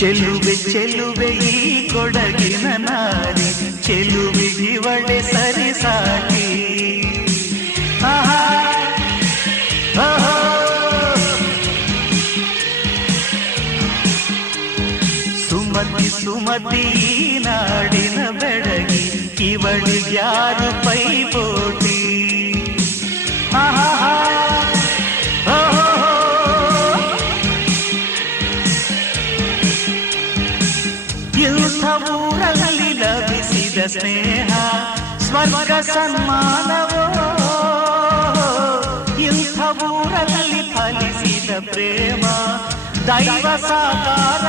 ಚೆಲುವೆ ಚೆಲುವೆ ಈ ಕೊಡಗಿನ ನಾರಿ, ಚೆಲುವಿಗಿವಳೆ ಸರಿ ಸಾಟಿ. ಸುಮತಿ ಸುಮತಿ ನಾಡಿನ ಬೆಡಗಿ, ಇವಳಿಗ್ಯಾರು ಪೈಪೋಟಿ. ಇಂಥ ಊರಲ್ಲಿ ಲಭಿಸಿದ ಸ್ನೇಹ ಸ್ವರ್ಗ ಸನ್ಮಾನವೋ, ಇಂಥ ಊರಲ್ಲಿ ಫಲಿಸಿದ ಪ್ರೇಮ ದೈವ ಸಾಕಾರ